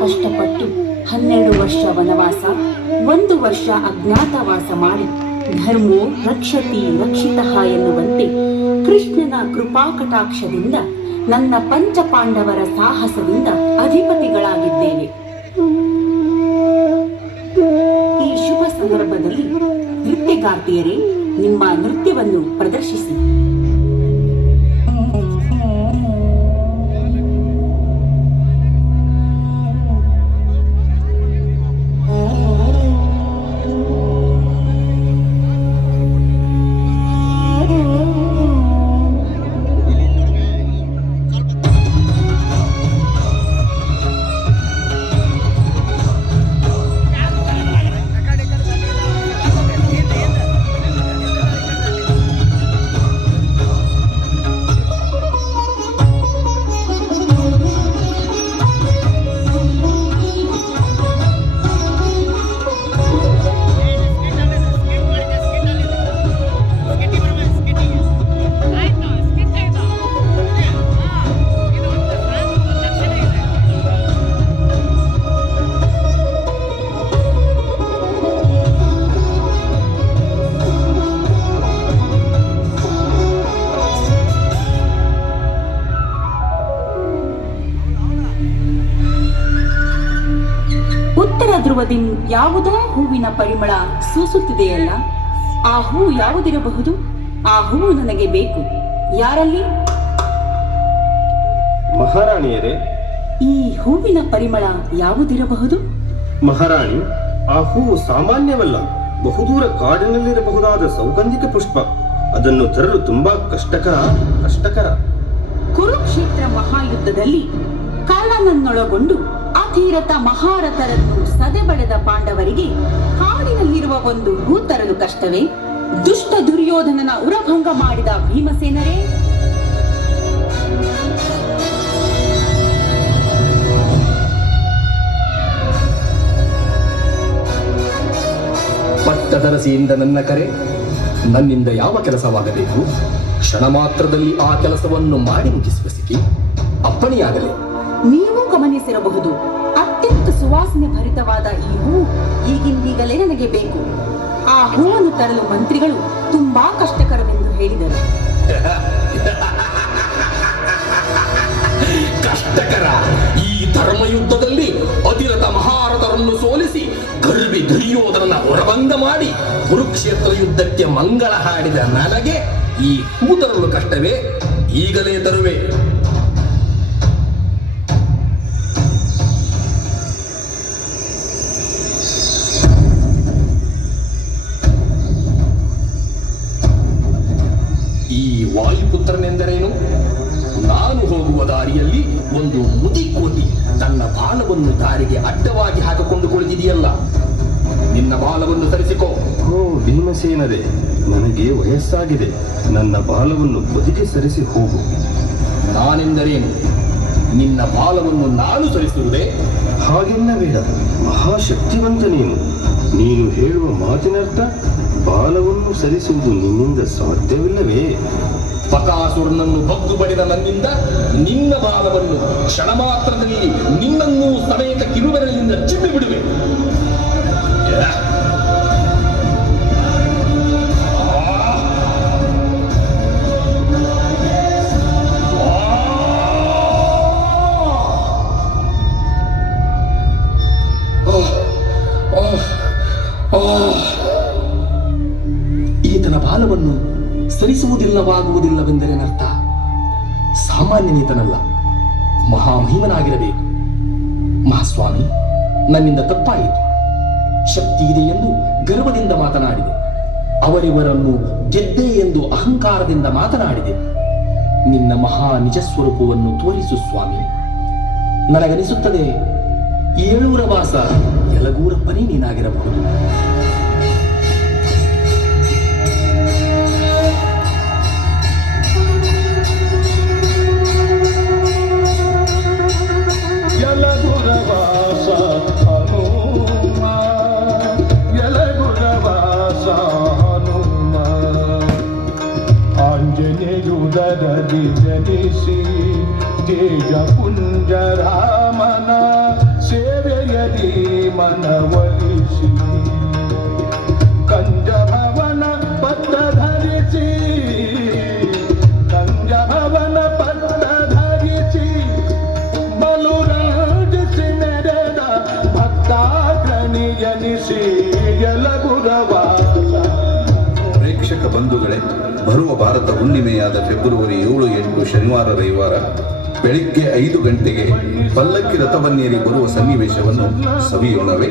ಕಷ್ಟಪಟ್ಟು 12 ವರ್ಷ ವನವಾಸ, 1 ವರ್ಷ ಅಜ್ಞಾತವಾಸ ಮಾಡಿ ಧರ್ಮೋ ರಕ್ಷತಿ ರಕ್ಷಿತಃ ಎನ್ನುವಂತೆ ಕೃಷ್ಣನ ಕೃಪಾಕಟಾಕ್ಷದಿಂದ ನನ್ನ ಪಂಚಪಾಂಡವರ ಸಾಹಸದಿಂದ ಅಧಿಪತಿಗಳಾಗಿದ್ದೇವೆ. ಈ ಶುಭ ಸಂದರ್ಭದಲ್ಲಿ ನೃತ್ಯಗಾರ್ತಿಯರೇ, ನಿಮ್ಮ ನೃತ್ಯವನ್ನು ಪ್ರದರ್ಶಿಸಿ. ಉತ್ತರ ಧ್ರುವದಿಂದ ಯಾವುದೋ ಹೂವಿನ ಪರಿಮಳ ಸೂಸುತ್ತಿದೆಯಲ್ಲ, ಆ ಹೂ ಯಾವುದಿರಬಹುದು? ಆ ಹೂವು ನನಗೆ ಬೇಕು. ಯಾರಲ್ಲಿ? ಮಹಾರಾಣಿಯರೇ, ಈ ಹೂವಿನ ಪರಿಮಳ ಯಾವುದಿರಬಹುದು? ಮಹಾರಾಣಿ, ಆ ಹೂವು ಸಾಮಾನ್ಯವಲ್ಲ. ಬಹುದೂರ ಕಾಡಿನಲ್ಲಿರಬಹುದಾದ ಸೌಗಂಧಿಕ ಪುಷ್ಪ. ಅದನ್ನು ತರಲು ತುಂಬಾ ಕಷ್ಟಕರ. ಕುರುಕ್ಷೇತ್ರ ಮಹಾಯುದ್ಧದಲ್ಲಿ ಕರ್ಣನನ್ನೊಳಗೊಂಡು ಅಧೀರಥ ಮಹಾರಥರನ್ನು ಸದೆಬಡೆದ ಪಾಂಡವರಿಗೆ ಕಾಡಿನಲ್ಲಿರುವ ಒಂದು ಹೂ ತರಲು ಕಷ್ಟವೇ? ದುಷ್ಟ ದುರ್ಯೋಧನನ ಉರಭಂಗ ಮಾಡಿದ ಭೀಮಸೇನರೇ, ಪಟ್ಟದರಸಿಯಿಂದ ನನ್ನ ಕರೆ. ನನ್ನಿಂದ ಯಾವ ಕೆಲಸವಾಗಬೇಕು? ಕ್ಷಣ ಮಾತ್ರದಲ್ಲಿ ಆ ಕೆಲಸವನ್ನು ಮಾಡಿ ಮುಗಿಸುವ ಸಿಕ್ಕಿ ಅಪ್ಪಣೆಯಾಗಲಿ. ನೀವು ಗಮನಿಸಿರಬಹುದು, ಅತ್ಯಂತ ಸುವಾಸನೆ ಭರಿತವಾದ ಈ ಹೂ ಈಗಿಂದೀಗಲೇ ನನಗೆ ಬೇಕು. ಆ ಹೂವನ್ನು ತರಲು ಮಂತ್ರಿಗಳು ತುಂಬಾ ಕಷ್ಟಕರವೆಂದು ಹೇಳಿದರು. ಕಷ್ಟಕರ? ಈ ಧರ್ಮಯುದ್ಧದಲ್ಲಿ ಅಧಿರಥ ಮಹಾರಥರನ್ನು ಸೋಲಿಸಿ ಗರ್ವಿ ದುರ್ಯೋಧನನ ಹೊರಭಂಗ ಮಾಡಿ ಕುರುಕ್ಷೇತ್ರ ಯುದ್ಧಕ್ಕೆ ಮಂಗಳ ಹಾಡಿದ ನನಗೆ ಈ ಹೂ ತರಲು ಕಷ್ಟವೇ? ಈಗಲೇ ತರುವೆ. ಈ ವಾಯುಪುತ್ರನೆಂದರೇನು? ನಾನು ಹೋಗುವ ದಾರಿಯಲ್ಲಿ ಒಂದು ಮುದಿಕೋಟಿ ತನ್ನ ಬಾಲವನ್ನು ದಾರಿಗೆ ಅಡ್ಡವಾಗಿ ಹಾಕಿಕೊಂಡು ಕುಳಿತಿದೆಯಲ್ಲ, ನಿನ್ನ ಬಾಲವನ್ನು ತರಿಸಿಕೋ. ಓ ಭೀಮಸೇನರೇ, ನನಗೆ ವಯಸ್ಸಾಗಿದೆ. ನನ್ನ ಬಾಲವನ್ನು ಬದಿಗೆ ಸರಿಸಿ ಹೋಗು. ನಾನೆಂದರೇನು? ನಿನ್ನ ಬಾಲವನ್ನು ನಾನು ಸರಿಸುವುದೇ? ಹಾಗೆಲ್ಲ ಬೇಡ. ಮಹಾಶಕ್ತಿವಂತ ನೀನು ಹೇಳುವ ಮಾತಿನರ್ಥ ಬಾಲವನ್ನು ಸರಿಸುವುದು ನಿನ್ನಿಂದ ಸಾಧ್ಯವಿಲ್ಲವೇ? ಬಕಾಸುರನನ್ನು ಬಗ್ಗು ಬಡಿದ ನನ್ನಿಂದ ನಿನ್ನ ಬಾಲವನ್ನು ಕ್ಷಣ ಮಾತ್ರದಲ್ಲಿ ನಿನ್ನನ್ನೂ ಸಮೇತ ಕಿರುಬೆರಳಿನಿಂದ ಚಿಮ್ಮಿ ಬಿಡುವೆ. ಈತನ ಬಾಲವನ್ನು ಸರಿಸುವುದಿಲ್ಲವಾಗುವುದಿಲ್ಲವೆಂದರೇನರ್ಥ? ಸಾಮಾನ್ಯನೀತನಲ್ಲ, ಮಹಾಮಹಿಮನಾಗಿರಬೇಕು. ಮಹಾಸ್ವಾಮಿ, ನನ್ನಿಂದ ತಪ್ಪಾಯಿತು. ಶಕ್ತಿ ಇದೆ ಎಂದು ಗರ್ವದಿಂದ ಮಾತನಾಡಿದೆ. ಅವರಿವರನ್ನು ಗೆದ್ದೆ ಎಂದು ಅಹಂಕಾರದಿಂದ ಮಾತನಾಡಿದೆ. ನಿನ್ನ ಮಹಾ ನಿಜ ಸ್ವರೂಪವನ್ನು ತೋರಿಸು ಸ್ವಾಮಿ. ನನಗನಿಸುತ್ತದೆ ಏಳೂರ ವಾಸ ಯಲಗೂರಪ್ಪನೇ ನೀನಾಗಿರಬಹುದು. ಜನಿಸಿ ತೇಜ ಪುಂಜರಾಮನ ಸೇ ಮನವೊಲಿಸಿ ಕಂಜಭವನ ಪತ್ರ ಧರಿಸಿ ಕಂಜಭವನ ಪತ್ರ ಧರಿಸಿ ಬಲುರಾಜಿಸಿ ನೆರೆದ ಭಕ್ತಾಗ್ರಣಿಯನಿಸಿ ಯಲಗುರವಾಸ. ಪ್ರೇಕ್ಷಕ ಬಂಧುಗಳೇ, ಬರುವ ಭಾರತ ಹುಣ್ಣಿಮೆಯಾದ ಫೆಬ್ರವರಿ 7, 8 ಶನಿವಾರ ರವಿವಾರ ಬೆಳಿಗ್ಗೆ 5 ಗಂಟೆಗೆ ಪಲ್ಲಕ್ಕಿ ರಥವನ್ನೇರಿ ಬರುವ ಸನ್ನಿವೇಶವನ್ನು ಸವಿಯೋಣವೇ?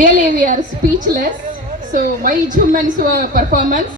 Really, we are speechless. So, my Jhum and Sua performance.